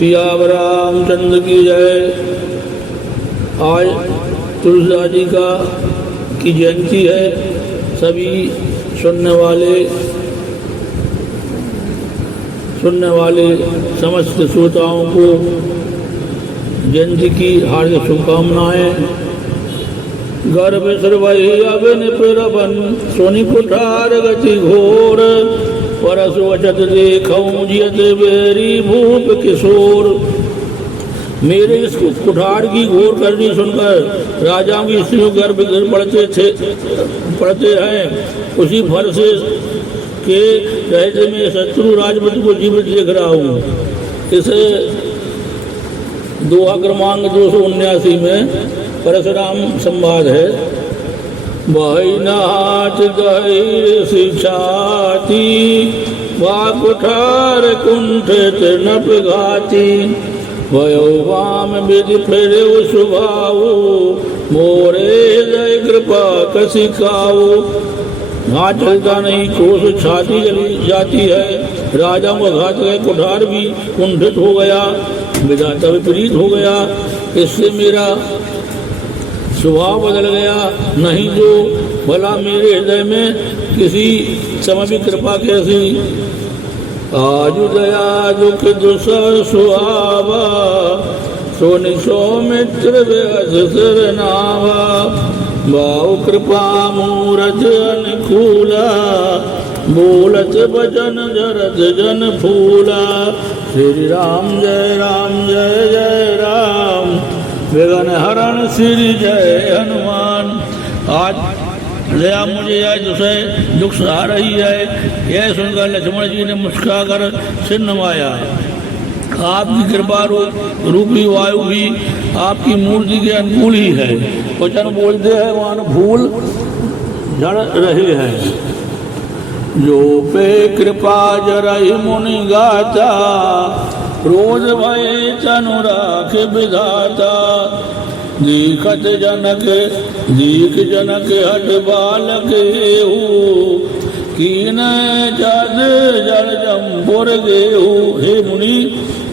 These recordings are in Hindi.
सियावर रामचंद्र की जय। आज तुलसीदास जी की जयंती है। सभी सुनने वाले समस्त श्रोताओं को जयंती की हार्दिक शुभकामनाएं। गर्भ सर्वहि अभिन प्रबन सोनि कुठार गति घोर परस वचत देखऊं जियत बेरी भूप किशोर। मेरे इस कुठार की घोर करनी सुनकर राजाओं की स्त्रियों गर्भ गिर पड़ते हैं। उसी भर से के रहते में शत्रु राजपति को जीवित देख रहा हूँ। इसे दोहा क्रमांक 279 में परशुराम संवाद है। बही नाच गहिर शिक्षाती वा कुठार कुंठित नप घाती भयो वाम विधि फिर सुभाऊ मोरे जय कृपा कसी खाऊ। वहाँ चलता नहीं, कोस छाती जली जाती है। राजाओं का घात है, कुठार भी कुंठित हो गया, विधाता विपरीत हो गया। इससे मेरा स्वभाव बदल गया। नहीं जो भला मेरे हृदय में किसी समय भी कृपा कैसी। आजु दया दुख दुसर सुहावा सोनि सौमित्र व्यास सरनावा भाव कृपा मूरत अनुकूला बोलत बचन जरत जन फूला। श्री राम जय राम विघ्न हरण श्री जय हनुमान। आज दया मुझे यह दुख सहा रही है। यह सुनकर लक्ष्मण जी ने मुस्कुराकर सिर नवाया। आपकी कृपा रूपी वायु भी आपकी मूर्ति के अनुकूल ही है। वचन बोलते हैं वहाँ फूल झड़ रहे हैं। जो पे कृपा जरहि मुनि गाता रोज भय तनु राख विधाता। दीख जनक हट बालक कीन जद जल जम्पुर गेहू। हे मुनि,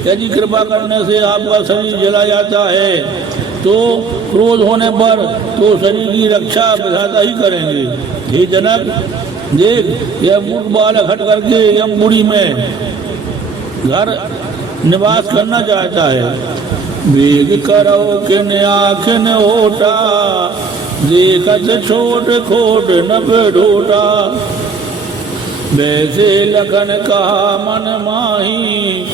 यदि कृपा करने से आपका शरीर जला जाता है तो क्रोध होने पर तो शरीर की रक्षा विधाता ही करेंगे। हे जनक, देख यह मूर्ख बालक हट करके यमपुरी में घर निवास करना चाहता है। वेग करो किन आखिन होटा देखत छोट खोट नभ ढोटा। वैसे लखन कहा मन माही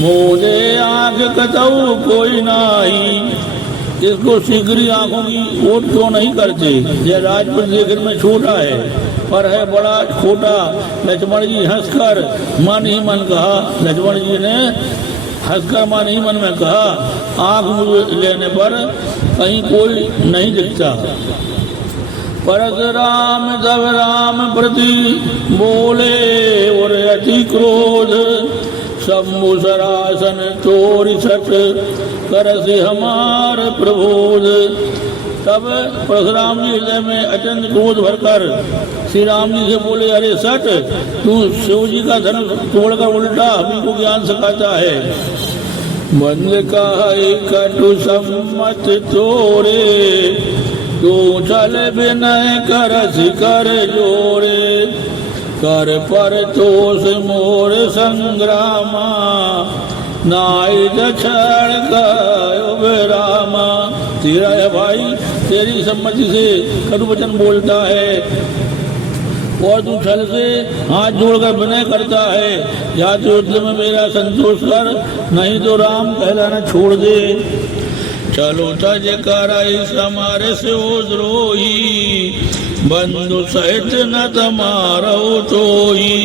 मोदे आँख कतऊ कोई नाही। इसको शीघ्र आंखों की ओट क्यों नहीं करते। यह राजपुत्र देखने में छोटा है पर है बड़ा खोटा। लक्ष्मण जी हंसकर मन ही मन कहा। लक्ष्मण जी ने हंसकर मन ही मन में कहा, आंख मूंद लेने पर कहीं कोई नहीं दिखता। परशुराम तब राम प्रति बोले और अति क्रोध शंभु सरासन तोरि सठ करसि हमार प्रबोध। तब परशुराम जी हृदय में अत्यंत क्रोध भरकर श्री राम जी से बोले, अरे सठ, तू शिव जी का धनुष तोड़कर उल्टा हम को ज्ञान सिखाता है। बंद का कटु सम्मत तोरे तू चल विनय करस कर जोरे। कर पर तोष मोर संग्रामा नाई दक्षण का रामा। तेरा है भाई, तेरी सम्मति से कटु वचन बोलता है और तू छल से हाथ जोड़कर विनय करता है। या तो युद्ध में मेरा संतोष कर, नहीं तो राम कहलाना छोड़ दे। चलो तज कराई समारे से द्रोही बंधु सहित न तमारो तोही।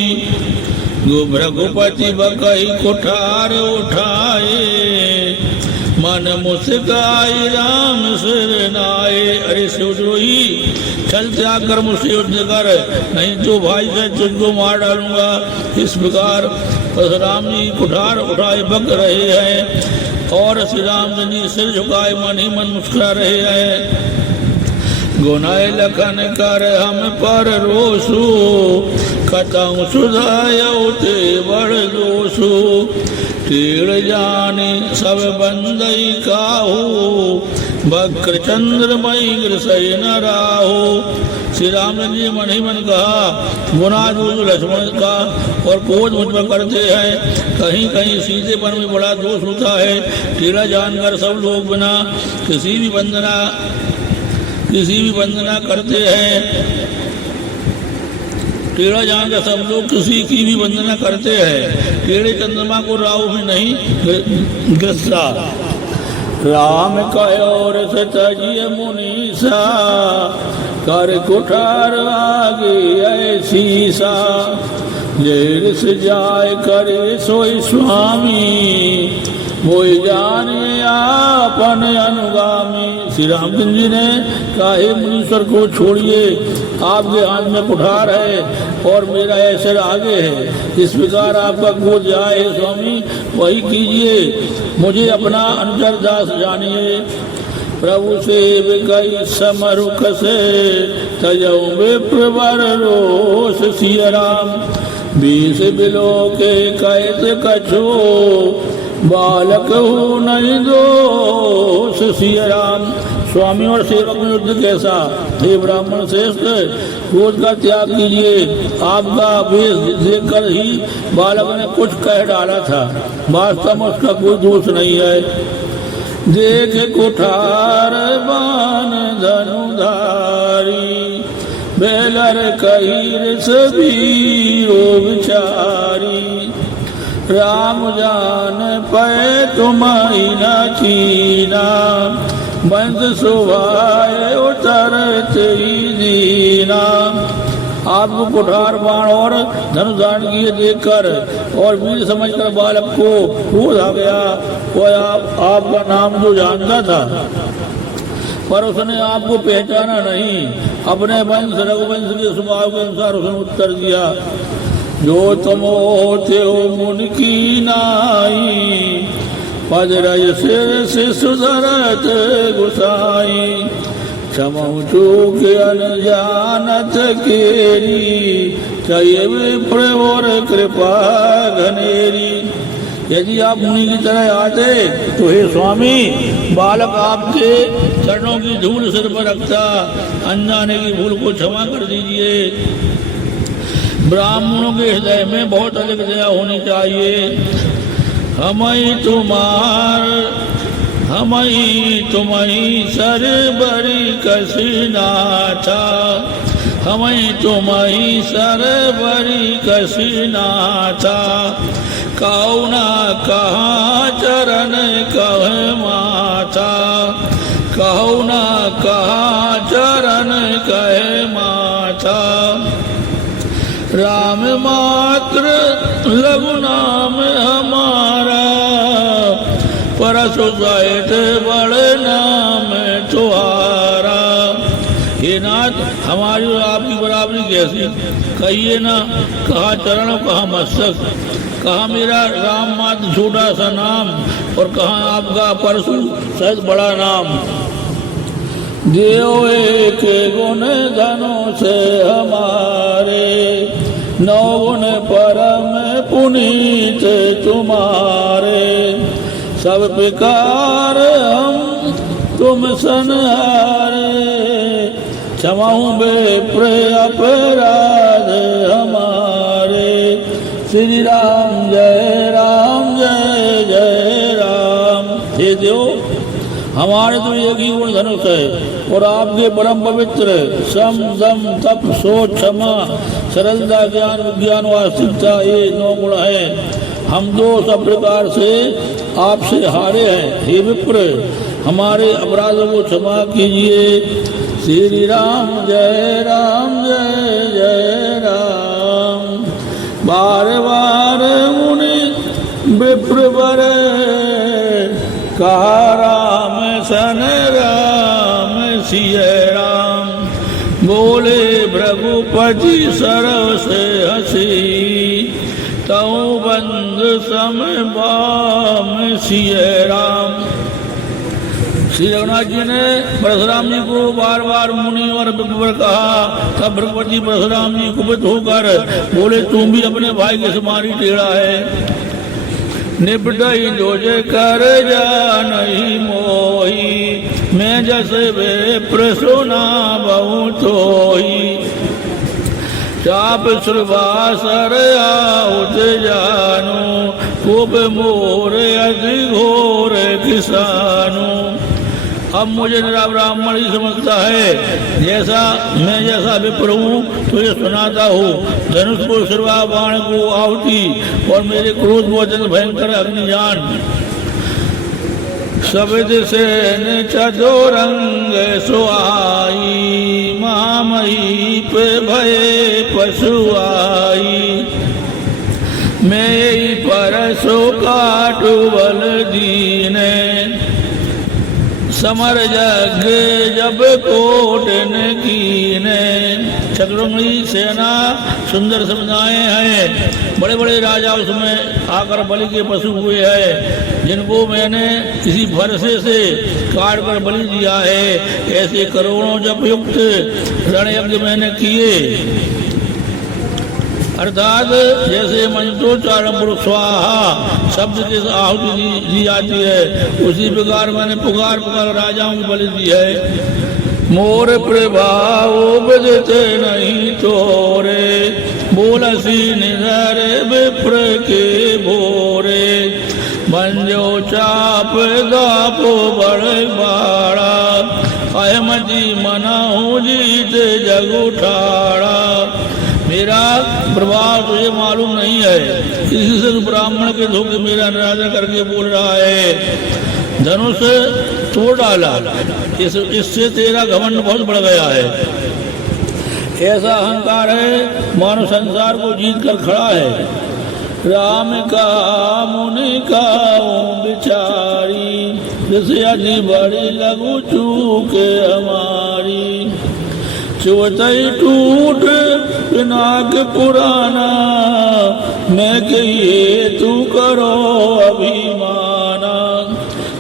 रघुपति बकई कुठार उठाए मन मुस्काई राम सिर नाये। अरे शिवद्रोही, चल त्याग कर मुझसे युद्ध कर, नहीं तो भाई से तुझको मार डालूंगा। इस प्रकार परशुराम जी कुठार उठाए बक रहे हैं और श्री रामचंद्र जी सिर झुकाए मन ही मन मुस्कुरा रहे हैं। गुनाह लखन कर हम पर रोसू कतऊ सुधयऊ ते बड़ दोषु टेढ़ जाने सब बंदई काहू बक्र चंद्रमय ग्रसय न राहो। श्री रामचंद्र जी मन ही मन कहा गुना जो लक्ष्मण का और क्रोध मुझ पर करते हैं, कहीं कहीं सीधेपन में बड़ा दोष होता है। टेढ़ा जानकर सब लोग बिना किसी भी वंदना करते हैं। टेढ़ा जानकर सब लोग किसी की भी वंदना करते हैं। टेढ़े चंद्रमा को राहु भी नहीं ग्रसा। राम कयोर सतजिय मुनीसा कर कुठार आगे ऐसी सा लेर से जाय करे सोई स्वामी मोई जाने आपन अनुगामी। श्री रामचंद्र जी ने कहा हे मुनीश्वर को छोड़िए, आपके हाथ में कुठार है और मेरा ऐसे आगे है। इस प्रकार आपका गोद जाए स्वामी वही कीजिए, मुझे अपना अनुचर दास जानिए। प्रभु से कई समरुख से तजऊ विप्रवर रोष सिय राम 20 बिलो के कैत कछो बालक हो नहीं दोष सिय राम। स्वामी और सेवक में युद्ध कैसा? हे ब्राह्मण श्रेष्ठ, क्रोध का त्याग कीजिए। आपका वेश देखकर ही बालक ने कुछ कह डाला था, वास्तव में उसका कोई दोष नहीं है। देख कुठार बान धनुधारी बेलर कहीर सबीरो विचारी राम जान पै तुम्हारी न कीना बंद सुभाए उतरत ही दीना। आपको कुठार बाण और धनुष धारण किए देखकर और वीर समझकर बालक को क्रोध आ गया। और आपका नाम जो जानता था पर उसने आपको पहचाना नहीं। अपने वंश रघुवंश के स्वभाव के अनुसार उसने उत्तर दिया जो तुम होते हो मुन की नाई पद रज सिर से सुधरत गुसाई क्षमऊ चूक अनजानत केरी चाहिए विप्र और कृपा घनेरी। यदि आप मुनि की तरह आते तो हे स्वामी बालक आपके चरणों की धूल सिर पर रखता, अनजाने की भूल को क्षमा कर दीजिए। ब्राह्मणों के हृदय में बहुत अधिक दया होनी चाहिए। हमई तुम्ही सर बड़ी कसीनाथा हमई तुम्ही सर बड़ी कसीनाथा कौना कहाँ चरण कह माथा कौना कहाँ चरण कह माथा। राम मात्र लघु नाम हमारा परसु सहित बड़े नाम तुम्हारा। हे नाथ हमारी और आपकी बराबरी कैसी? कहिए ना कहाँ चरण और कहाँ मस्तक, कहाँ मेरा राम मात्र छोटा सा नाम और कहाँ आपका परसु सहित बड़ा नाम। देव एक गुण धनों से हमारे 9 गुण परम पुनीत तुम्हारे सब प्रकार हम तुम संहारे क्षमाऊं बेप्र अपराध हमारे। श्री राम जय जय राम। हे देव हमारे तो एक ही गुण धनुष है और आपके परम पवित्र सम दम तप सोच क्षमा सरलता ज्ञान विज्ञान वास्तविकता ये 9 गुण है। हम 2 सब प्रकार से आपसे हारे हैं। हे विप्र हमारे अपराधों को क्षमा कीजिए। श्री राम जय जय राम। बार बार मुनि विप्र बरे कहा राम सन राम सिय राम बोले भृगुपति सरव से हसी तऊ बंद सम बाम सिय राम। श्री रघुनाथ जी ने परशुराम जी को बार बार मुनि और विप्र कहा। तब भृगुपति परशुराम जी कुपित होकर बोले, तुम भी अपने भाई के समान ही टेढ़ा है। निपटई जो जे कर जा नहीं मोही, मैं जैसे वे प्रसुना बहु तोही। चाप श्रवासर आउत जानू, कुप मोर अति घोर किसानू। अब मुझे निरा ब्राह्मण ही समझता है, मैं जैसा विप्र हूँ तो ये सुनाता हूँ। धनुष को श्रवा, बाण को आहुति और मेरे क्रोध को अत्यंत भयंकर अग्निजान। शब्द से न चतुरंग सुहाई, महामही पे भय पशुआई। मैं परसो काटु बल दीने, समर जग जब कोटन कीने। चतुरंगी सेना सुंदर समुदाय हैं, बड़े बड़े राजा उसमें आकर बलि के पशु हुए हैं, जिनको मैंने किसी भरसे से काट कर बलि दिया है। ऐसे करोड़ों जप युक्त रण यज्ञ मैंने किए। अर्थात जैसे मंत्रोच्चारण स्वाहा शब्द के आहुति दी जाती है, उसी प्रकार मैंने पुकार पुकार राजाओं की बलि दी है। मोर प्रभाव बदते नहीं तोरे, बोलसी निधर विप्र के भोरे। बंजो चाप दाप बड़ बाड़ा, अहमदी मनाऊ जीत जग उठाड़ा। मेरा प्रभाव तुझे मालूम नहीं है, इसी से ब्राह्मण के धोखे मेरा निरादर करके बोल रहा है। धनुष तोड़ डाला, इससे तेरा घमंड बहुत बढ़ गया है। ऐसा अहंकार है मानो संसार को जीत कर खड़ा है। राम का मुनि का बिचारी, ऋषि बड़ी लघु चूके हमारी। चुवतई टूट पिनाक पुराना, मैं कहिए तू करो अभिमाना।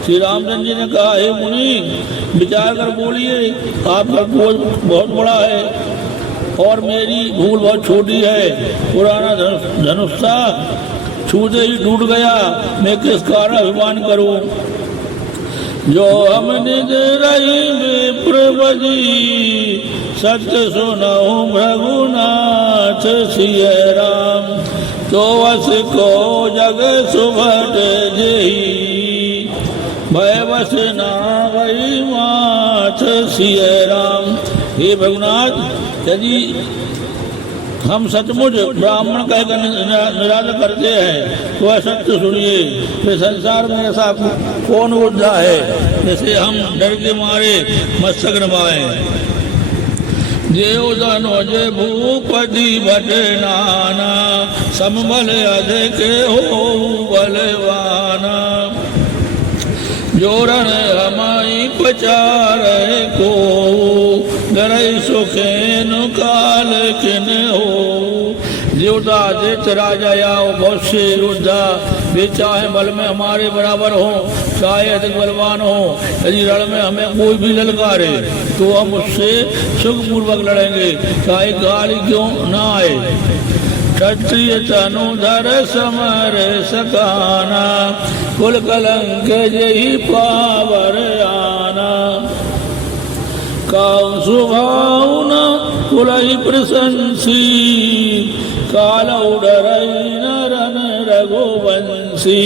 श्री रामचंद्र जी ने कहा, हे मुनि विचार कर बोलिए, आपका बोझ बहुत बड़ा है और मेरी भूल बहुत छोटी है। पुराना धनुष था, छूते ही टूट गया, मैं किस कारण अभिमान करूं। जो हम निज रही विप्रवजी, सत्य सुनहु रघुनाथ सिय राम। तो वस को जग सुभट जेही, भय बस ना भई माथ सिय राम। हे भगुनाथ, यदि हम सचमुच ब्राह्मण कहकर निरादर करते हैं तो वह सत्य सुनिए। फिर संसार में ऐसा कौन उद्धा है जैसे हम डर के मारे मस्तक नवाएं। देवदानो जय भूपति भट नाना, समबल अधिक हो बलवाना। जोरन हमाई पचार को, डरई सुखेन काल किन हो। देवता आदित्य राजा या बहुत से योद्धा, वे चाहे बल में हमारे बराबर हो, चाहे अधिक बलवान हो। यदि रण में हमें कोई भी ललकारे तो हम उससे सुखपूर्वक लड़ेंगे, चाहे गाली क्यों ना आए। क्षत्रिय तनुधर समर सकाना, कुल कलंक जही पावर आना। काम सुभावना कुलहि प्रशंसी, काल उडरई नरन रघुवंशी।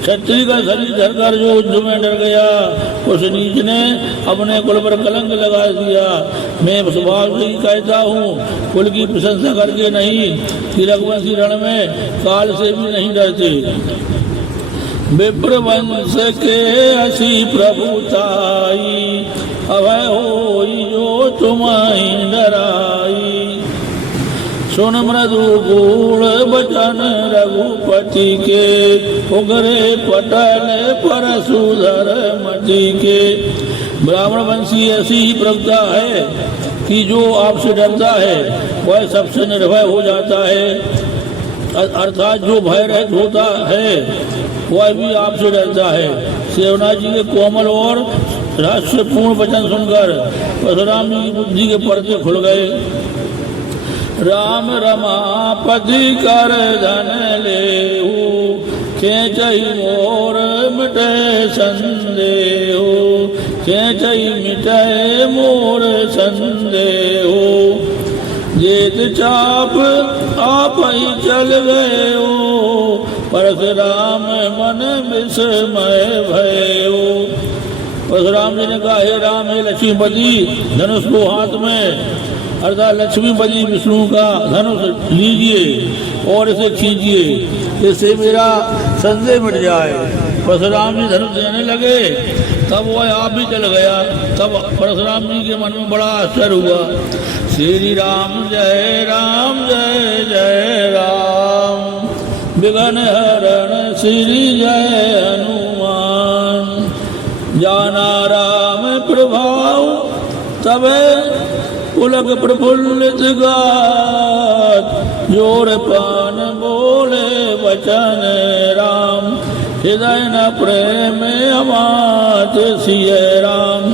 क्षत्रिय का शरीर धरकर जो युद्ध में डर गया, उस नीच ने अपने कुल पर कलंक लगा दिया। मैं स्वभाव से ही कहता हूँ, कुल की प्रशंसा करके नहीं, कि रघुवंशी रण में काल से भी नहीं डरते। विप्रवंश के असी प्रभुताई, अभय होई जो तुम्हारी डराई। सुन मृदु गूढ़ बचन रघुपति के, उगरे पटल परशुधर मति के। ब्राह्मण वंशी ऐसी ही प्रभुता है कि जो आपसे डरता है वह सबसे निर्भय हो जाता है। अर्थात जो भय रहित होता है वह भी आपसे डरता है। सेवनाथ जी के कोमल और रहस्यपूर्ण वचन सुनकर परशुराम जी की बुद्धि के पर्दे खुल गए। राम रमापति कर धन लेहु, खेचई मोर मिटे संदेहु, खेचई मिटे मोर संदेहु। जेत चाप आप ही चल गए हो, परशुराम मन विस्मय भयो। परशुराम जी ने कहा, हे राम, हे लक्ष्मीपति, धनुष को हाथ में अर्थात लक्ष्मीपति विष्णु का धनुष लीजिए और इसे खींचिए, इससे मेरा संदेह मिट जाए। परशुराम जी धनुष देने लगे, तब वह आप भी चल गया। तब परशुराम जी के मन में बड़ा आश्चर्य हुआ। श्री राम जय राम जय जय राम, विघ्न हरण श्री जय हनुमान। जाना राम प्रभाव तबे पुलक प्रफुल्लित गात, जोर पान बोले वचन राम, हृदय न प्रेम अमात सिय राम।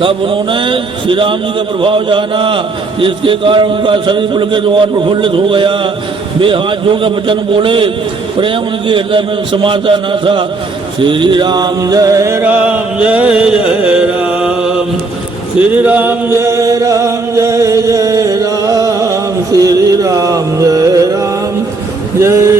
तब उन्होंने श्री राम जी का प्रभाव जाना, जिसके कारण उनका शरीर पुलकित और प्रफुल्लित हो गया। वे हाथ जोड़कर वचन बोले, प्रेम उनके हृदय में समाता न था। श्री राम जय राम जय जय राम, श्री राम जय राम जय जय राम, श्री राम जय राम जय